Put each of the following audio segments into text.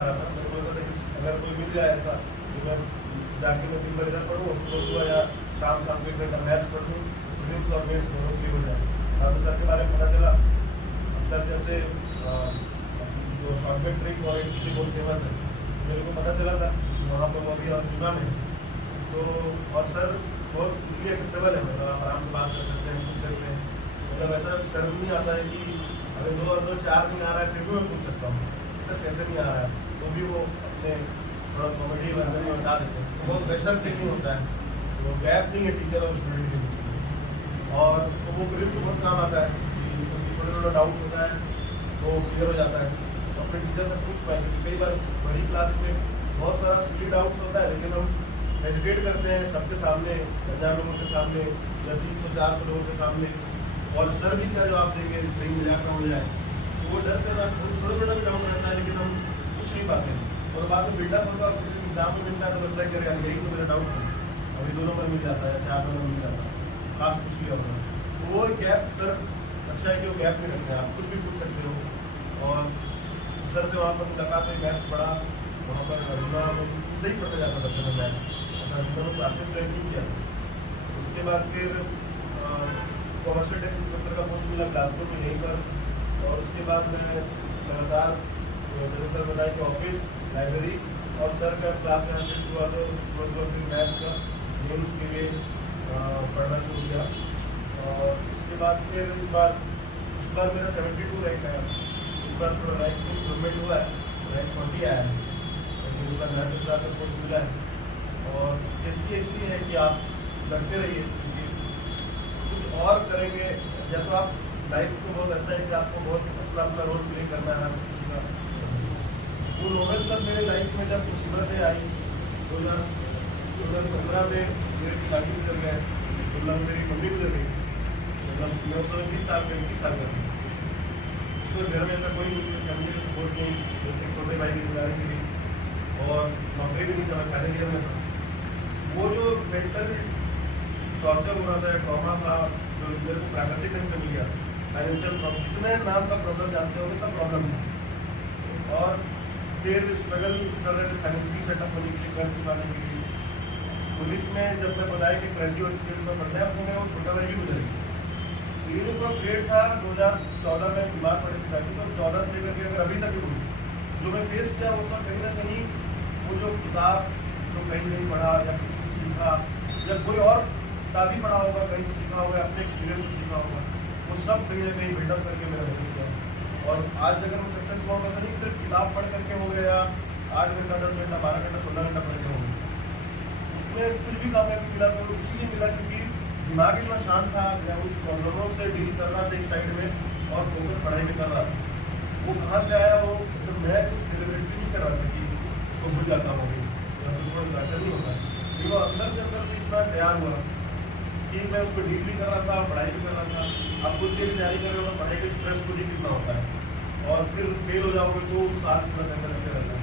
मैं बोलता था कि अगर कोई मिल जाए ऐसा तो मैं जाके मैं दिन भर इधर पढ़ूँ, सुबह सुबह या शाम शाम को 1 घंटा मैथ्स पढ़ लूँ, प्रीलिम्स और मेंस दोनों क्लियर हो जाए। अब सर के बारे में पता चला, अब सर जैसे जो शॉर्टकट ट्रिक और इसलिए बहुत फेमस है, मेरे को पता चला था वहाँ पर वो अभी अर्जुना में। तो और सर बहुत इजली एक्सेसिबल है, मतलब आप आराम से बात कर सकते हैं, पूछ सकते हैं, मतलब ऐसा शर्म नहीं आता है कि अगर 2 और 2 4 नहीं आ रहा है फिर भी मैं पूछ सकता हूँ सर कैसे नहीं आ रहा है, तो भी वो अपने थोड़ा कॉमेडी वर्जन में बता देते हैं। तो बहुत प्रेशर फ्री नहीं होता है, वो गैप नहीं है टीचर और स्टूडेंट के बीच। और तो वो ग्रिप से बहुत काम आता है कि थोड़ा थोड़ा डाउट होता है तो क्लियर हो जाता है, तो अपने टीचर से पूछ पाए। क्योंकि कई बार बड़ी क्लास में बहुत सारा सिली डाउट्स होता है, लेकिन हम हेजिटेट करते हैं सबके सामने, 1000 लोगों के सामने या 300-400 लोगों के सामने, और सर भी क्या जवाब देंगे, कहीं मजाक ना हो जाए, तो वो डर से ना छोटा छोटा भी डाउट रहता है, लेकिन हम कुछ नहीं पाते हैं। और बाद में बिल्डअप होता है और किसी एग्जाम में मिलता है तो लगता है कि अरे यही तो मेरा डाउट है, अभी 2 नंबर मिल जाता है, 4 नंबर मिल जाता है, खास पूछ लिया होगा। तो वो गैप सर अच्छा है कि वो गैप नहीं रखते हैं, आप कुछ भी पूछ सकते हो। और सर से वहाँ पर मुलाकात हुई, मैथ्स पढ़ा, वहाँ पर अर्जुना में सही पढ़ा जाता था सर मैथ्स, ऐसा अर्जुना में क्लासेस ज्वाइन नहीं किया। उसके बाद फिर कॉमर्शियल टैक्स इंस्पेक्टर का पोस्ट मिला बिलासपुर में यहीं पर, और उसके बाद मैं लगातार जैसे सर बताया कि ऑफिस, लाइब्रेरी और सर का क्लास यहाँ शिफ्ट हुआ, तो सुबह सुबह फिर मैथ्स का मेंस के लिए पढ़ना शुरू किया। और उसके बाद फिर इस बार मेरा 72 रैंक आया, इस बार थोड़ा रैंक में इम्प्रूवमेंट हुआ है, रैंक 40 आया है, लेकिन इस बार नया दूसरा का पोस्ट मिला है। और ऐसी है कि आप करते रहिए, क्योंकि कुछ और करेंगे या तो आप लाइफ को बहुत ऐसा है कि आपको बहुत अपना रोल प्ले करना है हर किसी का। वो नोवेल सब मेरे लाइफ में जब मुसीबतें आई 2015 में मेरी शादी गुजर गए, 2016 में मेरी मम्मी गुजर गई, मतलब मैं उस समय 20 साल का 21 साल का था। उसमें घर में ऐसा कोई नहीं, फैमिली का सपोर्ट नहीं, जैसे छोटे भाई की जिम्मेदारी मिली और नौकरी भी नहीं था, फाइनल ईयर में था। वो जो मेंटल टॉर्चर हो रहा था, ट्रॉमा था, जो मेरे को प्राकृतिक ढंग से मिल गया, फाइनेंशियल प्रॉब्लम, जितने नाम का प्रॉब्लम जानते होंगे सब प्रॉब्लम था। और फिर स्ट्रगल कर रहे थे फाइनेंशियली सेटअप होने के लिए, घर चुकाने के लिए। पुलिस में जब मैं बताया कि ग्रेजुएट स्किल्स में पढ़ता है, उसमें वो छोटा भाई भी गुजर गया। तो ये जो पीरियड था 2014 में बीमार पड़े थे काफ़ी, तो 14 से लेकर के अगर अभी तक भी जो मैं फेस किया वो सब कहीं ना कहीं वो जो किताब जो कहीं नहीं पढ़ा या किसी से सीखा या कोई और किताब ही पढ़ा होगा, कहीं से सीखा होगा, अपने एक्सपीरियंस से सीखा होगा, वो सब कहीं ना कहीं बिल्डअप करके मेरा बदल गया। और आज अगर मैं सक्सेस हुआ, वैसा नहीं सिर्फ किताब पढ़ करके हो गया, 8 घंटा 10 घंटा 12 घंटा 16 घंटा पढ़ के हो गया, उसमें कुछ भी कामयाबी मिला तो इसीलिए मिला क्योंकि दिमाग इतना शांत था, मैं उस प्रॉब्लमों से डील कर रहा था एक साइड में और फोकस पढ़ाई में कर रहा था। वो कहाँ से आया, वो मतलब मैं कुछ डिलिबरेटली नहीं कर रहा था कि उसको भूल जाता हूँ अभी, ऐसा नहीं होता है, लेकिन वो अंदर से इतना तैयार हुआ कि मैं उसको डील भी कर रहा था, पढ़ाई भी कर रहा था। आप खुद की तैयारी कर रहे हो तो पढ़ाई के स्ट्रेस को डील कितना होता है, और फिर फेल हो जाओगे तो उस साल पूरा पैसा लगते रहता है।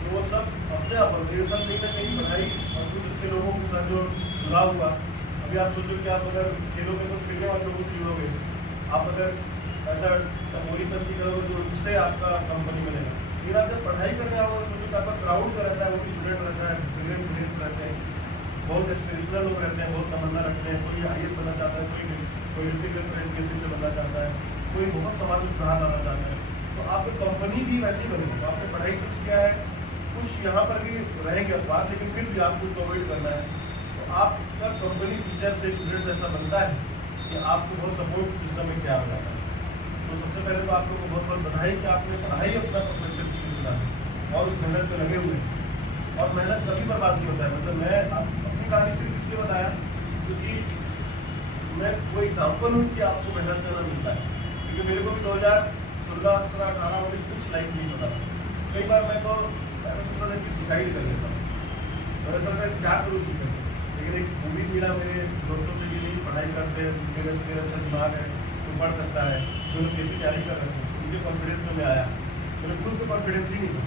तो वो सब अपने आप ये सब कहीं ना कहीं पढ़ाई और कुछ अच्छे लोगों के साथ जो जुड़ा हुआ। अभी आप सोचो कि आप अगर खेलोगे तो खेलने वाले लोगों से जुड़ोगे, आप अगर ऐसा टपोरीपंथी करोगे तो उससे आपका कंपनी बनेगा। फिर आप जब पढ़ाई करने आओगे तो सोचो कि आपका क्राउड का रहता है, वो भी स्टूडेंट रहता है, ब्रिलियंट रहते हैं, बहुत एस्पिरेशनल लोग रहते हैं, बहुत तमन्ना रखते हैं, कोई IAS बनना चाहता है, कोई यूपीएससी से बनना चाहता है, कोई बहुत समाज में सुधार लाना चाहता है। तो आपकी कंपनी भी वैसी बनेगी। तो आपने पढ़ाई चूज किया है, कुछ यहाँ पर भी रहेंगे अपवाद, लेकिन फिर भी आपको उसको अवॉइड करना है। तो आपका कंपनी टीचर से स्टूडेंट ऐसा बनता है कि आपको बहुत सपोर्ट सिस्टम में क्या हो जाता है। तो सबसे पहले तो आप लोगों को बहुत बहुत बधाई कि आपने पढ़ाई अपना प्रोफेशन चुना और उस मेहनत पे लगे हुए हैं। और मेहनत कभी बर्बाद नहीं होता है, मतलब मैं अपनी कहानी सिर्फ इसलिए बताया क्योंकि मैं कोई एग्जाम्पल हूँ कि आपको मेहनत करना मिलता है। क्योंकि मेरे को भी 2016, 17, 18, 19 कुछ लाइफ नहीं पता। कई बार मैं तो सोचता था कि सुसाइड कर लेता हूँ, मैंने सोचा क्या करूँ चीज़ें, लेकिन एक उम्मीद मिला मेरे दोस्तों से कि नहीं पढ़ाई करते हैं, मेरा अच्छा दिमाग है, तो पढ़ सकता है, जो लोग कैसी तैयारी कर रहे थे उनके कॉन्फिडेंस में मैं आया। मेरे खुद को कॉन्फिडेंस ही नहीं था,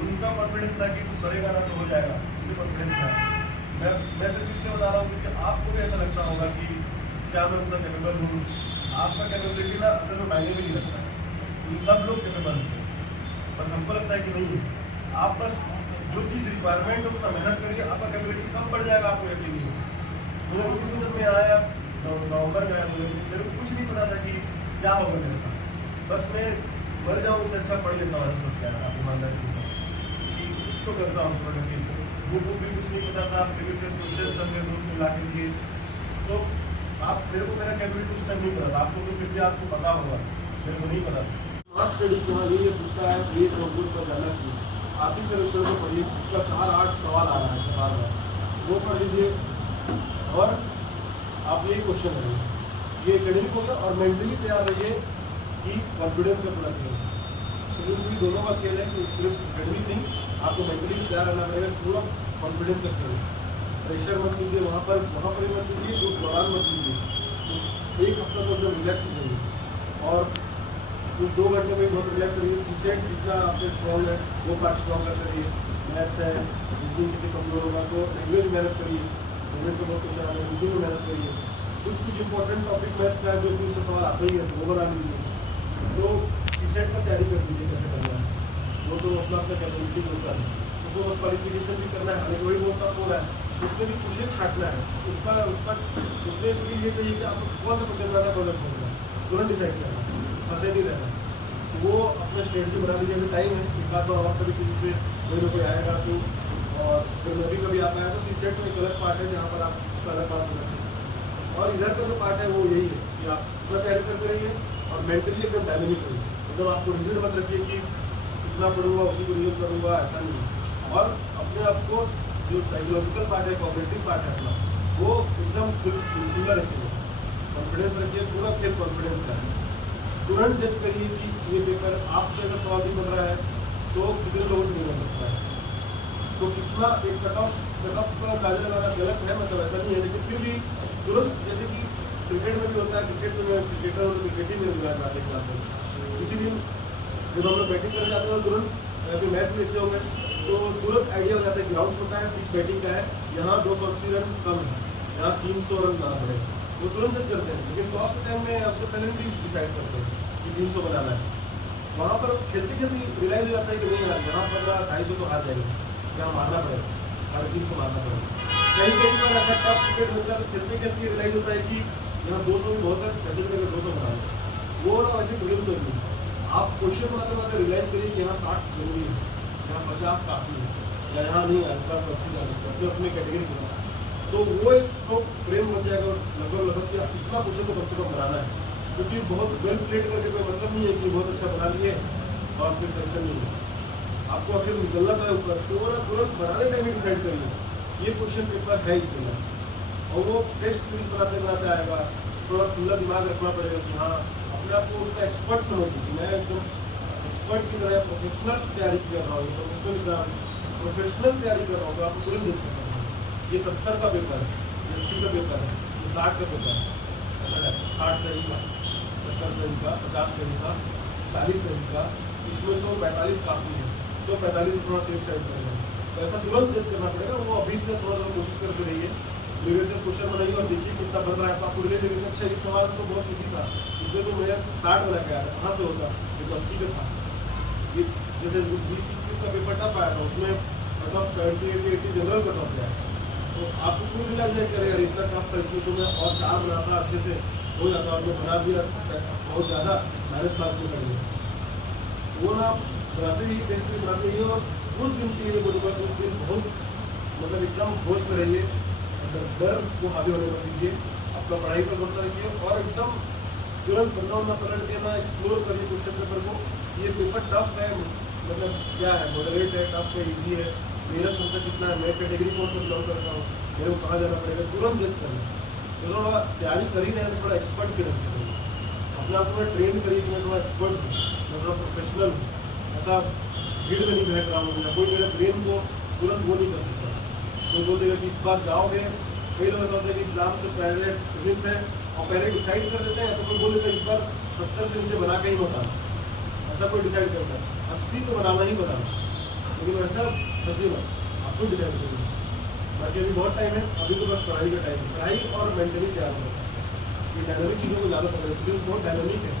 उनका कॉन्फिडेंस था कि तू करेगा ना तो हो जाएगा, मुझे कॉन्फिडेंस था। मैं सिर्फ इसलिए बता रहा हूँ क्योंकि आपको भी ऐसा लगता होगा कि क्या मैं उतना कैपेबल हूँ। आपका कैपेबिलिटी ना असल में मायने में नहीं लगता है, तो सब लोग कैपेबल हैं, बस हमको लगता है कि नहीं है। आप बस जो चीज़ रिक्वायरमेंट है उतना मेहनत करिए, आपका कैपेबिलिटी कम बढ़ जाएगा, आपको यकीन नहीं है। मुझे किसी जब मैं आया नवंबर में आया, मेरे को कुछ नहीं पता था कि क्या होगा मेरे साथ, बस मैं मर जाऊँ उससे अच्छा पढ़ लेता हूँ, सोच के आप ईमानदारी से कि कुछ तो करता हूँ प्रोडक्टिव। बुक भी कुछ नहीं पता था, प्रीवियस ईयर क्वेश्चन सब मेरे दोस्त मिला के दिए, तो आप मेरे को मेरा कैपेबिलिटी उस टाइम नहीं पता था, आपको तो फिर भी आपको पता होगा, मेरे को नहीं पता था। स्मार्ट स्टडी की हाँ ये पूछता है, ये नोटबुक पर जाना चाहिए, आर्थिक सर्वेक्षण को पढ़िए, उसका 4-8 सवाल आ रहा है सवाल है, वो पढ़ लीजिए। और आप यही क्वेश्चन है, ये एकेडमिक हो गया, और मेंटली तैयार रहिए कि कॉन्फिडेंस से अपना खेल, तो दोनों का खेल है कि सिर्फ एकेडमिक नहीं, आपको मेंटली तैयार रहना पड़ेगा, पूरा कॉन्फिडेंस से खेल, प्रेशर मत लीजिए वहाँ पर ही मत लीजिए, उस दौरान मत लीजिए, एक हफ्ता तो एकदम रिलैक्स कीजिए, और उस 2 घंटे में बहुत रिलैक्स रहिए। सीसेट जितना आपके स्ट्रॉन्ग है वो पार्ट स्ट्रॉन्ग करते रहिए, मैथ्स है, रीजनिंग किसी कमजोर होगा तो रेगुलर मेहनत करिए, रेगुलर तो बहुत कुछ है, रीजनिंग में मेहनत करिए, कुछ इंपॉर्टेंट टॉपिक मैथ्स का है जो कि उससे सवाल आता ही है तो वो बना लीजिए। तो सीसेट का तैयारी कर लीजिए कैसे करना है, वो तो अपना कैपेबिलिटी होता है, उसको बस क्वालिफिकेशन भी करना है, हालांकि वही बोलता हो रहा है, उसमें भी क्वेश्चन छाटना है, उसमें इसलिए ये चाहिए कि आपको कौन सा क्वेश्चन रहना है, कौन सा छोड़ना है, तुरंत डिसाइड करना है, फंसे नहीं रहना। वो अपने स्ट्रेटजी बना लीजिए, अभी टाइम है, एक आध बार और कभी किसी से कोई आएगा तो, और फिर नबी कभी आता है तो सीसेट में एक अलग पार्ट है जहाँ पर आप उसका अलग बात होना चाहिए, और इधर का जो पार्ट है वो यही है कि आप पूरा तैयारी करते रहिए और मेंटली एकदम डायनेमिक रहिए, मतलब आपको रिजिड मत रखिए कि इतना पढ़ूंगा उसी को रिजल्ट करूँगा, ऐसा नहीं। और अपने आप को जो साइकोलॉजिकल पार्ट है, कॉग्निटिव पार्ट है अपना, वो एकदम खुला रखिए, कॉन्फिडेंस रखिए, पूरा खेल कॉन्फिडेंस का है। तुरंत जज करिए कि ये पेपर आपसे अगर सवाल नहीं बन रहा है तो कितने लोगों से नहीं बन सकता है, तो कितना एक कट ऑफ का अंदाजा लगाना गलत है, मतलब ऐसा नहीं है, लेकिन फिर भी तुरंत, जैसे कि क्रिकेट में भी होता है, क्रिकेट से मैं क्रिकेटर और क्रिकेट में भी बात एक बात है, इसी दिन जब हम लोग बैटिंग करने जाते हैं तुरंत अभी मैच में देखते होंगे तो तुरंत आइडिया हो जाता है, ग्राउंड छोटा है, पिच बैटिंग का है, यहाँ 280 रन कम है, यहाँ 300 रन बनाना पड़ेगा, वो तुरंत जज करते हैं, लेकिन टॉस के टाइम में उससे पहले भी डिसाइड करते हैं कि 300 बनाना है, वहाँ पर खेलते खेलते रियलाइज हो जाता है कि नहीं यार यहाँ पर 250 तो हार जाएंगे, यहाँ मारना पड़ेगा, 350 मारना पड़ेगा। कहीं पर ऐसा टफ क्रिकेट होता है, खेलते खेलते रियलाइज होता है कि यहाँ 200 भी बहुत है, कैसे भी करके 200 बना लो, वो ना वैसे ड्रीम तो नहीं, आप क्वेश्चन बनाते बनाते रियलाइज करिए कि यहाँ 60 जरूरी है, यहाँ 50 काफ़ी है, या यहाँ नहीं है 80 अपने अपने कैटेगरी के, तो वो एक तो फ्रेम बन जाएगा लगभग कि आप कितना क्वेश्चन तो कम से कम बनाना है, क्योंकि बहुत वेल प्लेड करके कोई मतलब नहीं है कि बहुत अच्छा बना लिए और फिर सेक्शन नहीं है, आपको आखिर निकलना था ऊपर, तो वो तुरंत बनाने टाइम ही डिसाइड करिए ये क्वेश्चन पेपर है इतना, और वो टेस्ट सीरीज बनाते बनाते आएगा, थोड़ा खुला दिमाग रखना पड़ेगा कि हाँ अपने आप को उसका एक्सपर्ट समझिए कि मैं एकदम एक्सपर्ट की तरह प्रोफेशनल तैयारी कर रहा हूँ, प्रोफेशनल तैयारी कर रहा हूँ, तो आपको तुरंत जज करना है, ये 70 का पेपर है, 80 का पेपर है, ये 60 का पेपर है, ऐसा है 60 सही का, 70 सही का, 50 सही का, 40 सही का, इसमें तो 45 काफ़ी है, तो 45 थोड़ा सेफ साइड करेगा, तो ऐसा तुरंत जज करना पड़ेगा। वो अभी से थोड़ा सा कोशिश करते रहिए, प्रीवियस क्वेश्चन बनाइए और देखिए कितना बन रहा है, तो आपको रिलेटेड अच्छा ये सवाल तो बहुत ईजी था, इसमें तो मैं 60 बना के आया था, कहाँ से होता, ये तो 80 का था, ये जैसे 20-21 का पेपर टफ आया था, उसमें cut off 70-80 general cut off गया, तो आपको खुद लग जाए करें यार इतना टफ था, इसमें तो मैं और 4 बनाता अच्छे से हो जाता, और मैं बना दिया बहुत ज़्यादा माइनस मार्क में कर दिया, वो ना बनाते ही टेस्ट में बनाते ही, और उस दिन के लिए बोलूँगा उस दिन बहुत मतलब एकदम होश में रहिए, डर को हावी होने मत दीजिए, अपना पढ़ाई पर भरोसा रखिए, और एकदम तुरंत पन्ना पलट के ना एक्सप्लोर करिए क्वेश्चन पेपर को, ये पेपर टफ है, मतलब क्या है, मॉडरेट है, टफ है, ईजी है, मेरा क्षमता कितना है, मैं कैटेगरी कौन सा बिलोंग करता हूँ, मेरे को कहाँ जाना पड़ेगा, तुरंत जज करना, तो थोड़ा तैयारी कर ही रहे हैं तो थोड़ा एक्सपर्ट के ढंग से करिए, अपने आप को ट्रेन करिए कि मैं थोड़ा एक्सपर्ट हूँ, मैं थोड़ा प्रोफेशनल हूँ, ऐसा भीड़ में नहीं बहक रहा हूँ, या कोई मेरे ब्रेन को तुरंत वो नहीं कर सकता, तो बोल देगा कि इस बार जाओगे, कई लोग ऐसा होता है कि एग्जाम से पहले प्रीलिम्स है और पहले डिसाइड कर देते हैं, तो कोई बोल देता है इस बार 70 से नीचे बना के ही बताना, ऐसा कोई डिसाइड करता है 80 तो बनाना ही बनाना, लेकिन वैसा फंसी मत, आपको डिसाइड करिए, बाकी अभी बहुत टाइम है, अभी तो बस पढ़ाई का टाइम है, पढ़ाई और मेंटली तैयार होता है, ये डायनामिक चीज़ों को ज़्यादा पकड़े, प्रीलिम्स बहुत डायनामिक है,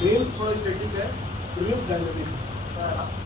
मेन्स थोड़ा स्टैटिक है, प्रीलिम्स डायनामिक है।